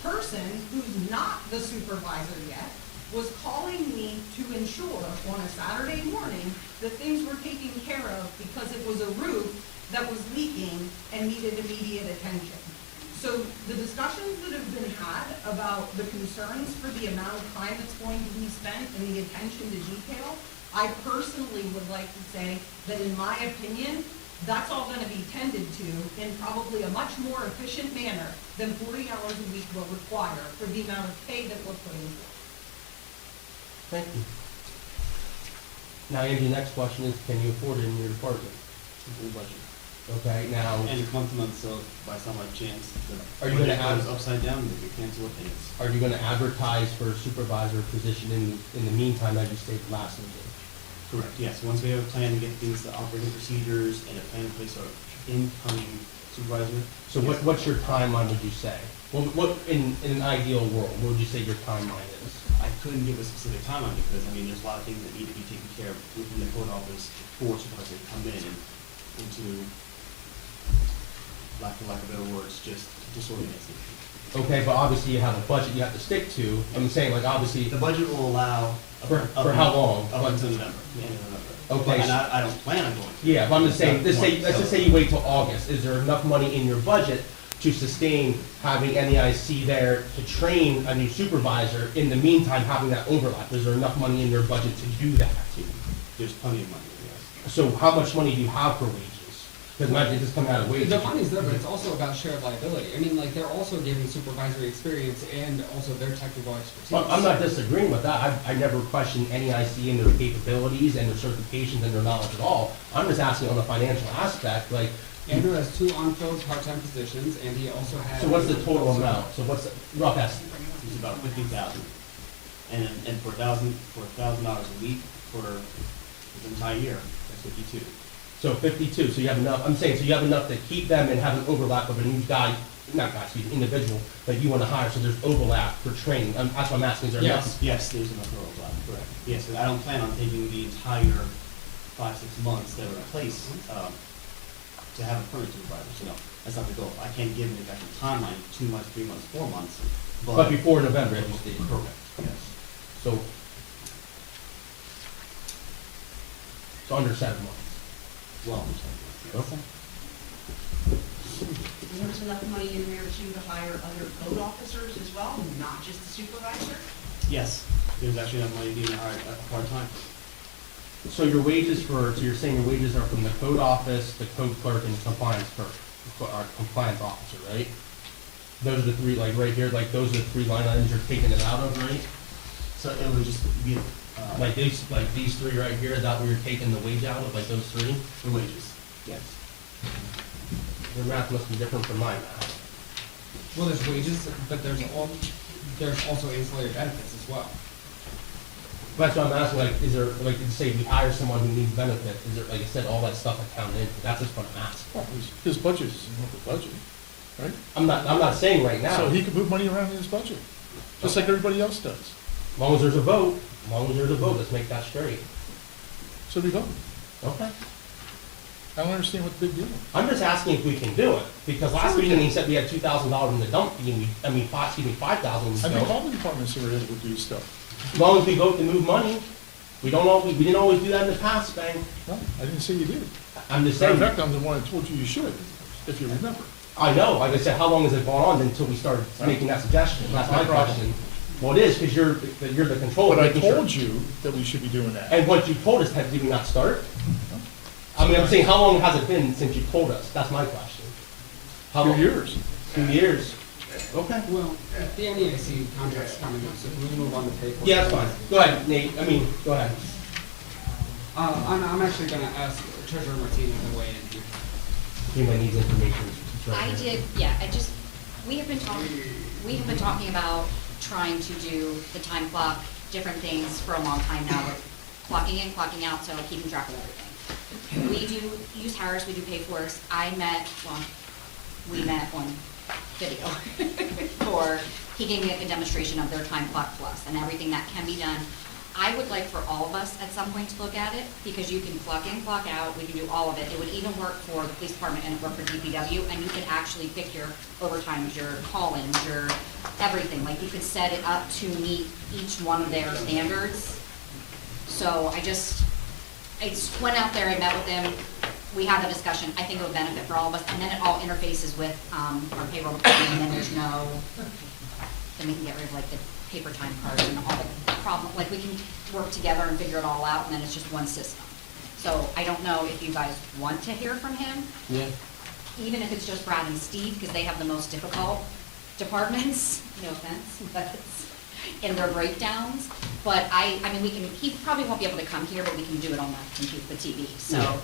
person, who's not the supervisor yet, was calling me to ensure on a Saturday morning that things were taken care of because it was a roof that was leaking and needed immediate attention. So the discussions that have been had about the concerns for the amount of time that's going to be spent and the attention to detail, I personally would like to say that in my opinion, that's all gonna be tended to in probably a much more efficient manner than 40 hours a week will require for the amount of pay that we're putting forth. Thank you. Now, Angie, next question is, can you afford it in your department? Full budget. Okay, now, And month to month, so by some odd chance, the Are you gonna budget goes have- upside down, they could cancel it, and it's are you gonna advertise for a supervisor position in the meantime, as you stated last meeting? correct, yes. Once we have a plan to get things, the operating procedures, and a plan in place for our incoming supervisor. So yes. what's your timeline, would you say? What, in an ideal world, what would you say your timeline is? I couldn't give a specific timeline because, I mean, there's a lot of things that need to be taken care of within the code office for supervisors to come in and into, lack of better words, just disorganize it. Okay, but obviously you have a budget you have to stick to. I'm saying, like, obviously, The budget will allow. For how long? Up until November, the end of November. Okay. And I don't plan on going. yeah, but I'm just saying, let's So- just say you wait till August. Is there enough money in your budget to sustain having NEIC there to train a new supervisor, in the meantime, having that overlap? Is there enough money in your budget to do that? There's plenty of money, yes. So how much money do you have for wages? Because imagine this coming out of wages. The money's there, but it's also about shared liability. I mean, like, they're also giving supervisory experience and also their technical expertise. Well, I'm not disagreeing with that. I never questioned NEIC and their capabilities and their certifications and their knowledge at all. I'm just asking on the financial aspect, like, Andrew has 2 unfilled part-time positions, and he also has. so what's the total amount? So what's the rough estimate? It's about 50,000. And for $1,000 a week for the entire year, that's 52. So 52, so you have enough, I'm saying, so you have enough to keep them and have an overlap of a new guy, not guy, excuse me, individual that you want to hire, so there's overlap for training. That's what I'm asking, is there enough? Yes, there's enough overlap, correct. Yes, and I don't plan on taking the entire 5-6 months that are in place, to have a permanent supervisor, so no, that's not the goal. I can't give an exact timeline, 2 months, 3 months, 4 months, But before November, as you stated. correct, yes. So under 7 months. Well, Okay. There's enough money in there too to hire other code officers as well, not just the supervisor? yes, there's actually enough money being hired part-time. So your wages so you're saying your wages are from the code office, the code clerk, and the compliance clerk, or compliance officer, right? Those are the 3, like right here, like those are the 3 line items you're taking it out of, right? So it would just be, Like these 3 right here, is that where you're taking the wage out of, like those 3? the wages, yes. Your math must be different from my math. Well, there's wages, but there's also ancillary benefits as well. That's what I'm asking, like, is there, like, say we hire someone who needs benefits, is there, like I said, all that stuff accounted in? That's just what I'm asking. Well, his budget is not the budget, right? I'm not saying right now. So he can move money around in his budget, just like everybody else does. As long as there's a vote, let's make that straight. So we vote. Okay. I don't understand what the big deal is. I'm just asking if we can do it, because last meeting he said we had $2,000 in the dump fee, and $5,000 in the I think dump. all the departments are able to do stuff. As long as we vote to move money, We didn't always do that in the past, Bang. No, I didn't say you did. I'm just Matter of saying, fact, I'm the one that told you should, if you remember. I know, like I said, how long has it gone on until we started making that suggestion? That's my question. Well, it is, because you're the controller. But I making sure- told you that we should be doing that. And once you told us, did we not start? I mean, I'm saying, how long has it been since you told us? That's my question. How 2 long? years. 2 years. Okay. Well, the NEIC contract's coming up, so we move on to pay for it. Yeah, that's fine. Go ahead, Nate. Go ahead. I'm actually gonna ask Treasurer Martinez to weigh in here. He might need information. It's right I here. did, yeah, we have been talking about trying to do the time clock, different things for a long time now, with clocking in, clocking out, so keeping track of everything. We do use Harris, we do pay for us. We met on video for, he gave me a demonstration of their time clock plus and everything that can be done. I would like for all of us at some point to look at it, because you can clock in, clock out, we can do all of it. It would even work for the police department and it worked for DPW, and you could actually pick your overtimes, your call-ins, your everything. Like, you could set it up to meet each one of their standards. So I just went out there, I met with them, we had the discussion. I think it would benefit for all of us, and then it all interfaces with our payroll department, and then there's no, then we can get rid of like the paper time cards and all the problem, like, we can work together and figure it all out, and then it's just one system. So I don't know if you guys want to hear from him, Yeah. even if it's just Brad and Steve, because they have the most difficult departments, no offense, but in their breakdowns. But I mean, he probably won't be able to come here, but we can do it on the TV. So Yeah.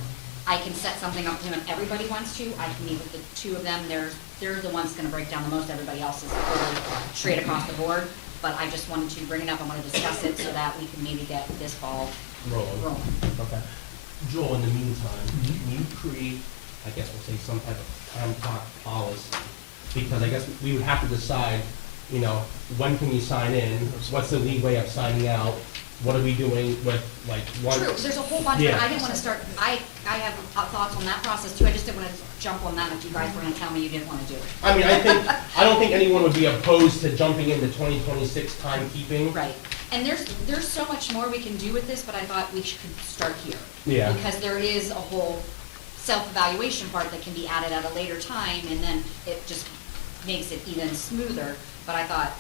I can set something up for him if everybody wants to. I can meet with the two of them. They're the ones gonna break down the most. Everybody else is really straight across the board. But I just wanted to bring it up. I want to discuss it so that we can maybe get this ball rolling. Okay. Joel, in the meantime, can you create, I guess we'll say, some type of time clock policy? Because I guess we would have to decide, when can you sign in? What's the leeway of signing out? What are we doing with, like, one? True, there's a whole bunch, but Yeah. I didn't want to start, I have thoughts on that process too. I just didn't want to jump on that if you guys were going to tell me you didn't want to do it. I mean, I don't think anyone would be opposed to jumping into 2026 timekeeping. Right, and there's so much more we can do with this, but I thought we could start here. Yeah. Because there is a whole self-evaluation part that can be added at a later time, and then it just makes it even smoother. But I thought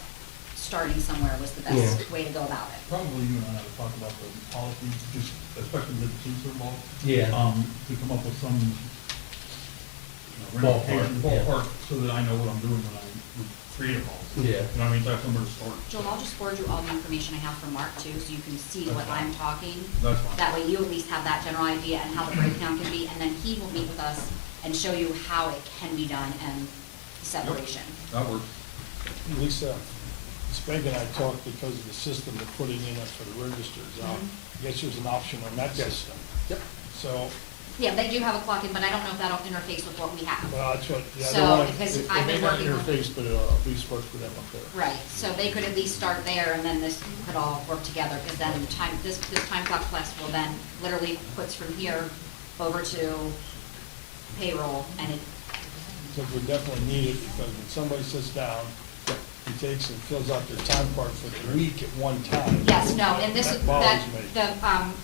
starting somewhere was the best way to go about it. Probably you and I ought to talk about the policy, just especially with the police involved. Yeah. To come up with some, ballpark, so that I know what I'm doing when I create a policy. Yeah. You know what I mean, that's somewhere to start. Joel, I'll just forward you all the information I have from Mark too, so you can see That's what fine. I'm talking. That's fine. That way you at least have that general idea and how the breakdown can be, and then he will meet with us and show you how it can be done and the separation. That works. Lisa, Sprague and I talked because of the system they're putting in for the registers. I guess there's an option on that system. Yep. So, Yeah, they do have a clock in, but I don't know if that'll interface with what we have. well, that's what, yeah, So, they want to, because it I've may been not working on- interface, but it'll at least work for them up there. Right, so they could at least start there, and then this could all work together, because then this time clock plus will then literally puts from here over to payroll, and it, Because we definitely need it, because when somebody sits down, he takes and fills out their time card for the week at one time. yes, no, and this is, That bothers me.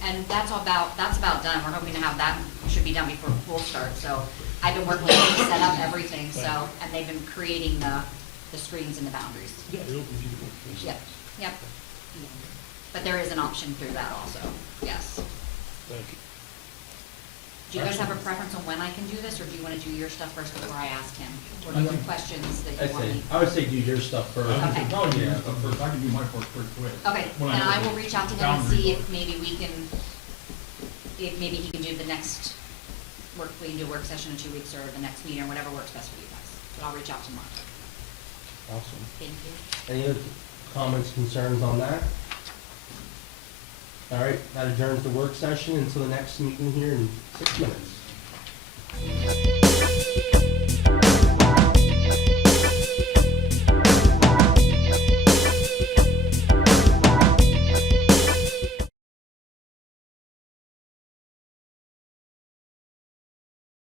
and that's about done. We're hoping to have that, should be done before school starts, so I've been working with them to set up everything, so, and they've been creating the screens and the boundaries. Yeah, it'll be beautiful. Yep. But there is an option through that also, yes. Thank you. Do you guys have a preference on when I can do this, or do you want to do your stuff first before I ask him? Or do you have questions that you want me? I would say do your stuff first. Okay. Probably do stuff first, I can do my part pretty quick. Okay, When and I look will at reach out to him and see boundaries. if maybe we can, if maybe he can do the next work, we can do a work session in 2 weeks, or the next meeting, or whatever works best for you guys. But I'll reach out to Mark. Awesome. Thank you. Any other comments, concerns on that? All right, that adjourns the work session until the next meeting here in 6 minutes.